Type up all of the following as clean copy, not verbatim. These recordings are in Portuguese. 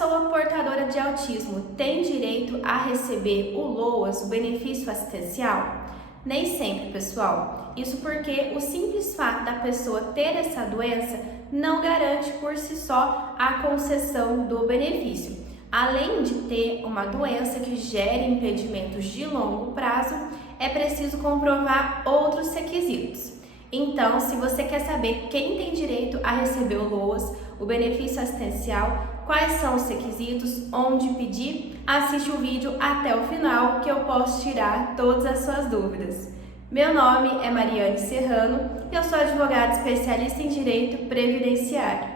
pessoa portadora de autismo tem direito a receber o LOAS, o benefício assistencial? Nem sempre, pessoal. Isso porque o simples fato da pessoa ter essa doença não garante por si só a concessão do benefício. Além de ter uma doença que gere impedimentos de longo prazo, é preciso comprovar outros requisitos. Então, se você quer saber quem tem direito a receber o LOAS, o benefício assistencial, quais são os requisitos, onde pedir, assiste o vídeo até o final que eu posso tirar todas as suas dúvidas. Meu nome é Mariane Serrano e eu sou advogada especialista em Direito Previdenciário.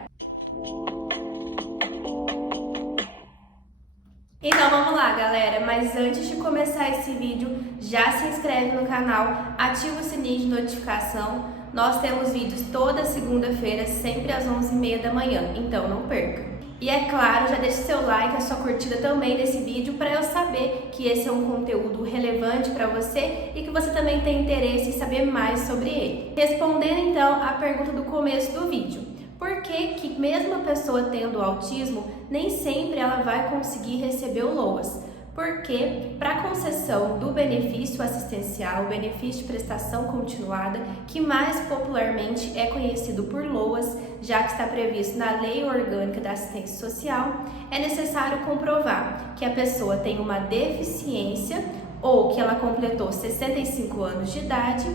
Então vamos lá, galera, mas antes de começar esse vídeo, já se inscreve no canal, ativa o sininho de notificação. Nós temos vídeos toda segunda-feira, sempre às 11h30 da manhã, então não perca. E é claro, já deixe seu like, a sua curtida também nesse vídeo para eu saber que esse é um conteúdo relevante para você e que você também tem interesse em saber mais sobre ele. Respondendo então a pergunta do começo do vídeo. Por que mesmo a pessoa tendo autismo, nem sempre ela vai conseguir receber o LOAS? Porque para a concessão do benefício assistencial, o benefício de prestação continuada, que mais popularmente é conhecido por LOAS, já que está previsto na Lei Orgânica da Assistência Social, é necessário comprovar que a pessoa tem uma deficiência ou que ela completou 65 anos de idade,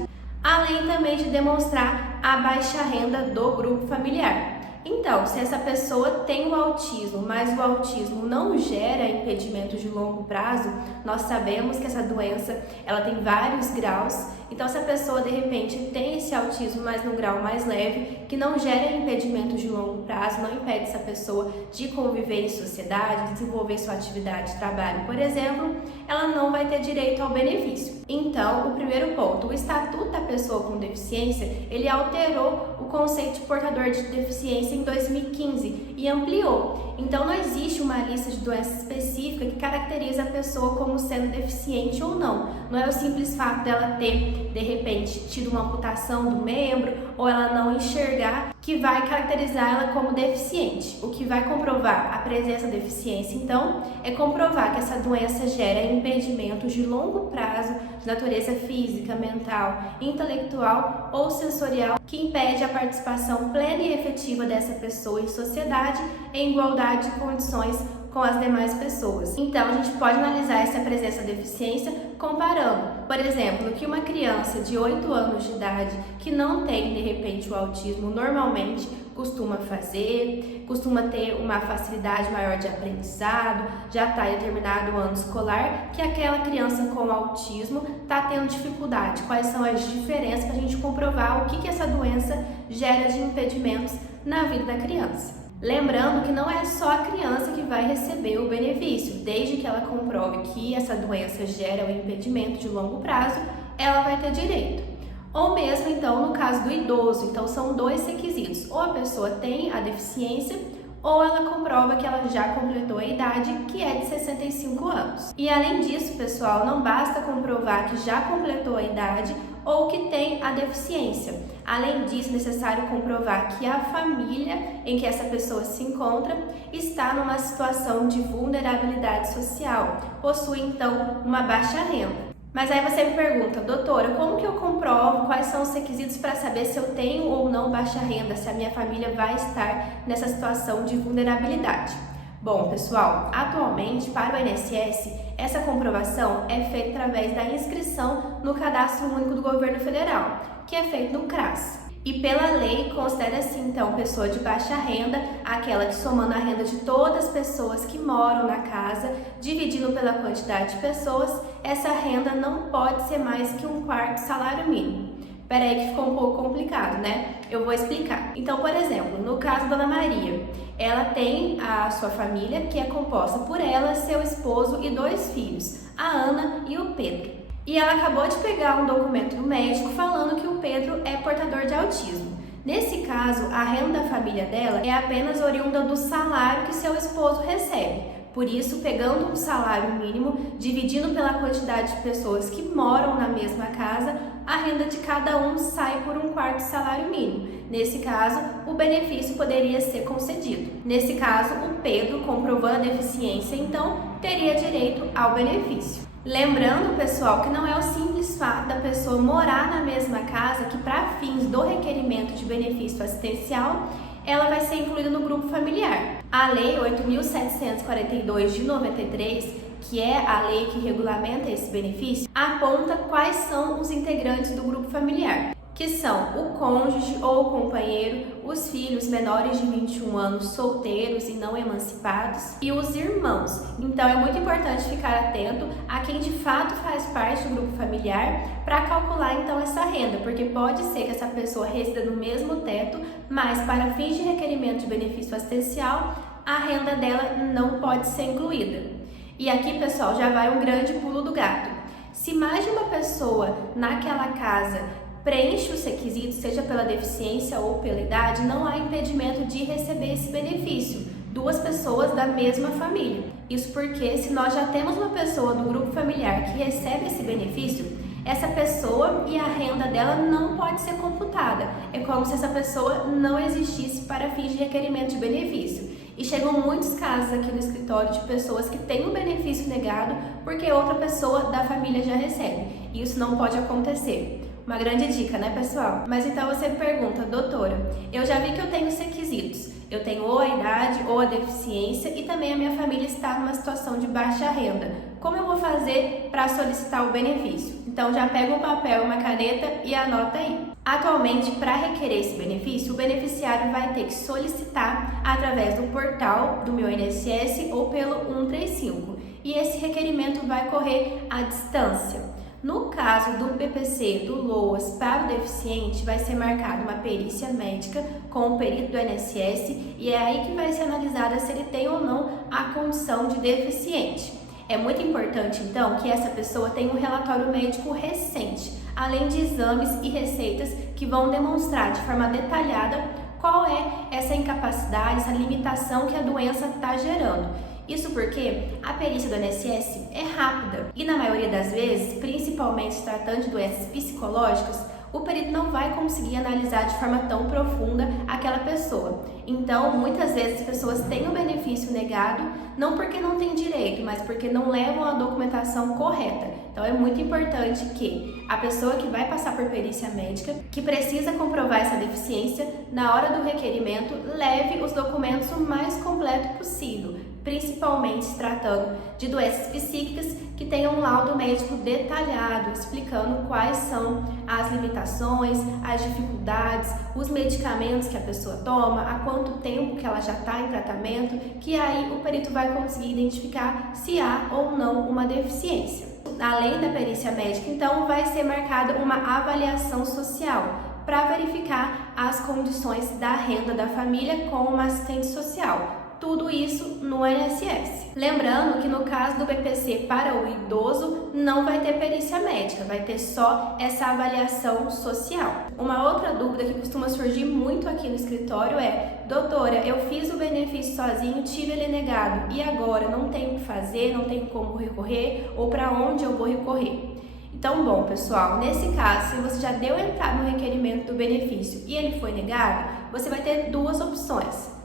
além também de demonstrar a baixa renda do grupo familiar. Então, se essa pessoa tem o autismo, mas o autismo não gera impedimentos de longo prazo, nós sabemos que essa doença ela tem vários graus. Então, se a pessoa de repente tem esse autismo, mas num grau mais leve, que não gera impedimentos de longo prazo, não impede essa pessoa de conviver em sociedade, desenvolver sua atividade de trabalho, por exemplo, ela não vai ter direito ao benefício. Então, o primeiro ponto, o Estatuto da Pessoa com Deficiência, ele alterou o conceito de portador de deficiência em 2015 e ampliou. Então, não existe uma lista de doenças específica que caracteriza a pessoa como sendo deficiente ou não. Não é o simples fato dela ter, de repente, tido uma amputação do membro ou ela não enxergar que vai caracterizar ela como deficiente. O que vai comprovar a presença da deficiência, então, é comprovar que essa doença gera impedimentos de longo prazo de natureza física, mental, intelectual ou sensorial que impede a participação plena e efetiva dessa pessoa em sociedade em igualdade de condições com as demais pessoas. Então, a gente pode analisar essa presença de deficiência comparando, por exemplo, que uma criança de 8 anos de idade que não tem, de repente, o autismo normalmente costuma fazer, costuma ter uma facilidade maior de aprendizado, já está em determinado ano escolar, que aquela criança com autismo está tendo dificuldade. Quais são as diferenças para a gente comprovar o que essa doença gera de impedimentos na vida da criança. Lembrando que não é só a criança que vai receber o benefício, desde que ela comprove que essa doença gera um impedimento de longo prazo, ela vai ter direito. Ou mesmo, então, no caso do idoso, então são dois requisitos, ou a pessoa tem a deficiência, ou ela comprova que ela já completou a idade, que é de 65 anos. E além disso, pessoal, não basta comprovar que já completou a idade ou que tem a deficiência. Além disso, é necessário comprovar que a família em que essa pessoa se encontra está numa situação de vulnerabilidade social, possui então uma baixa renda. Mas aí você me pergunta, doutora, como que eu comprovo quais são os requisitos para saber se eu tenho ou não baixa renda, se a minha família vai estar nessa situação de vulnerabilidade? Bom, pessoal, atualmente para o INSS, essa comprovação é feita através da inscrição no Cadastro Único do Governo Federal, que é feito no CRAS. E pela lei, considera-se então pessoa de baixa renda aquela que, somando a renda de todas as pessoas que moram na casa, dividindo pela quantidade de pessoas, essa renda não pode ser mais que 1/4 salário mínimo. Peraí que ficou um pouco complicado, né? Eu vou explicar. Então, por exemplo, no caso da Dona Maria, ela tem a sua família, que é composta por ela, seu esposo e 2 filhos, a Ana e o Pedro. E ela acabou de pegar um documento do médico falando que o Pedro é portador de autismo. Nesse caso, a renda da família dela é apenas oriunda do salário que seu esposo recebe. Por isso, pegando um salário mínimo, dividindo pela quantidade de pessoas que moram na mesma casa, a renda de cada um sai por um quarto salário mínimo. Nesse caso, o benefício poderia ser concedido. Nesse caso, o Pedro, comprovando a deficiência, então, teria direito ao benefício. Lembrando, pessoal, que não é o simples fato da pessoa morar na mesma casa que, para fins do requerimento de benefício assistencial, ela vai ser incluída no grupo familiar. A Lei 8.742 de 93, que é a lei que regulamenta esse benefício, aponta quais são os integrantes do grupo familiar, que são o cônjuge ou o companheiro, os filhos menores de 21 anos solteiros e não emancipados e os irmãos. Então é muito importante ficar atento a quem de fato faz parte do grupo familiar para calcular então essa renda, porque pode ser que essa pessoa resida no mesmo teto, mas para fins de requerimento de benefício assistencial, a renda dela não pode ser incluída. E aqui, pessoal, já vai um grande pulo do gato. Se mais de uma pessoa naquela casa preenche os requisitos, seja pela deficiência ou pela idade, não há impedimento de receber esse benefício, duas pessoas da mesma família. Isso porque, se nós já temos uma pessoa do grupo familiar que recebe esse benefício, essa pessoa e a renda dela não pode ser computada. É como se essa pessoa não existisse para fins de requerimento de benefício. E chegam muitos casos aqui no escritório de pessoas que têm um benefício negado porque outra pessoa da família já recebe. E isso não pode acontecer. Uma grande dica, né, pessoal? Mas então você pergunta, doutora, eu já vi que eu tenho os requisitos. Eu tenho ou a idade ou a deficiência e também a minha família está numa situação de baixa renda. Como eu vou fazer para solicitar o benefício? Então já pega um papel, uma caneta e anota aí. Atualmente, para requerer esse benefício, o beneficiário vai ter que solicitar através do portal do Meu INSS ou pelo 135. E esse requerimento vai correr à distância. No caso do BPC, do LOAS para o deficiente, vai ser marcada uma perícia médica com o perito do INSS e é aí que vai ser analisada se ele tem ou não a condição de deficiente. É muito importante, então, que essa pessoa tenha um relatório médico recente, além de exames e receitas que vão demonstrar de forma detalhada qual é essa incapacidade, essa limitação que a doença está gerando. Isso porque a perícia do INSS é rápida e, na maioria das vezes, principalmente se tratando de doenças psicológicas, o perito não vai conseguir analisar de forma tão profunda aquela pessoa. Então, muitas vezes as pessoas têm o benefício negado, não porque não têm direito, mas porque não levam a documentação correta. Então, é muito importante que a pessoa que vai passar por perícia médica, que precisa comprovar essa deficiência, na hora do requerimento, leve os documentos o mais completo possível, principalmente se tratando de doenças psíquicas que tenham um laudo médico detalhado, explicando quais são as limitações, as dificuldades, os medicamentos que a pessoa toma, há quanto tempo que ela já está em tratamento, que aí o perito vai conseguir identificar se há ou não uma deficiência. Além da perícia médica, então, vai ser marcada uma avaliação social para verificar as condições da renda da família com uma assistente social. Tudo isso no INSS. Lembrando que no caso do BPC para o idoso não vai ter perícia médica, vai ter só essa avaliação social. Uma outra dúvida que costuma surgir muito aqui no escritório é: doutora, eu fiz o benefício sozinho, tive ele negado e agora não tenho o que fazer, não tenho como recorrer ou para onde eu vou recorrer? Então, bom, pessoal, nesse caso, se você já deu entrada no requerimento do benefício e ele foi negado, você vai ter duas opções.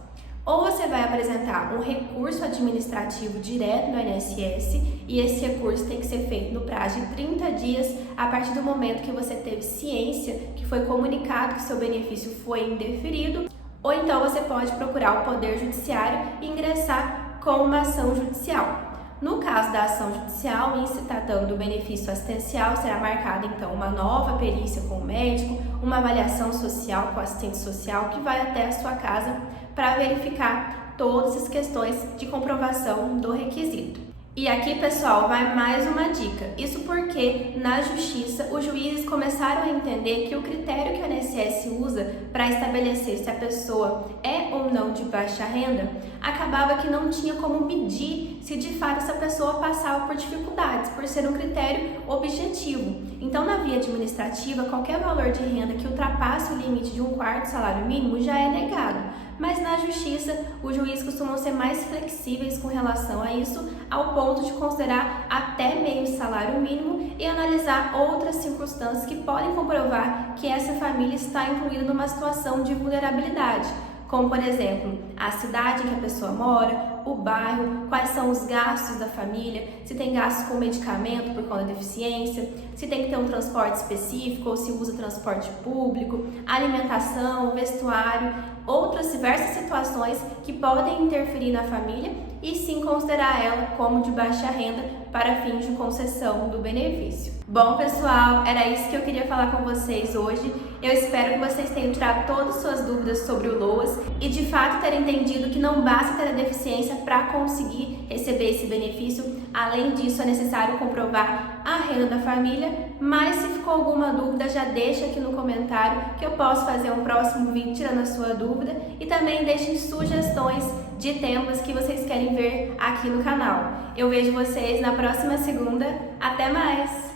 Ou você vai apresentar um recurso administrativo direto no INSS e esse recurso tem que ser feito no prazo de 30 dias a partir do momento que você teve ciência que foi comunicado que seu benefício foi indeferido, ou então você pode procurar o Poder Judiciário e ingressar com uma ação judicial. No caso da ação judicial, em se tratando do benefício assistencial, será marcada então uma nova perícia com o médico, uma avaliação social com o assistente social que vai até a sua casa para verificar todas as questões de comprovação do requisito. E aqui, pessoal, vai mais uma dica. Isso porque, na Justiça, os juízes começaram a entender que o critério que o INSS usa para estabelecer se a pessoa é ou não de baixa renda, acabava que não tinha como medir se de fato essa pessoa passava por dificuldades, por ser um critério objetivo. Então, na via administrativa, qualquer valor de renda que ultrapasse o limite de um quarto salário mínimo já é negado. mas na justiça os juízes costumam ser mais flexíveis com relação a isso, ao ponto de considerar até meio salário mínimo e analisar outras circunstâncias que podem comprovar que essa família está incluída numa situação de vulnerabilidade, como por exemplo, a cidade em que a pessoa mora, o bairro, quais são os gastos da família, se tem gastos com medicamento por conta da deficiência, se tem que ter um transporte específico ou se usa transporte público, alimentação, vestuário, outras diversas situações que podem interferir na família e sim considerar ela como de baixa renda para fins de concessão do benefício. Bom, pessoal, era isso que eu queria falar com vocês hoje. Eu espero que vocês tenham tirado todas as suas dúvidas sobre o LOAS e de fato terem entendido que não basta ter a deficiência para conseguir receber esse benefício. Além disso, é necessário comprovar a renda da família, mas se ficou alguma dúvida, já deixa aqui no comentário que eu posso fazer um próximo vídeo tirando a sua dúvida e também deixem sugestões de temas que vocês querem ver aqui no canal. Eu vejo vocês na próxima segunda. Até mais!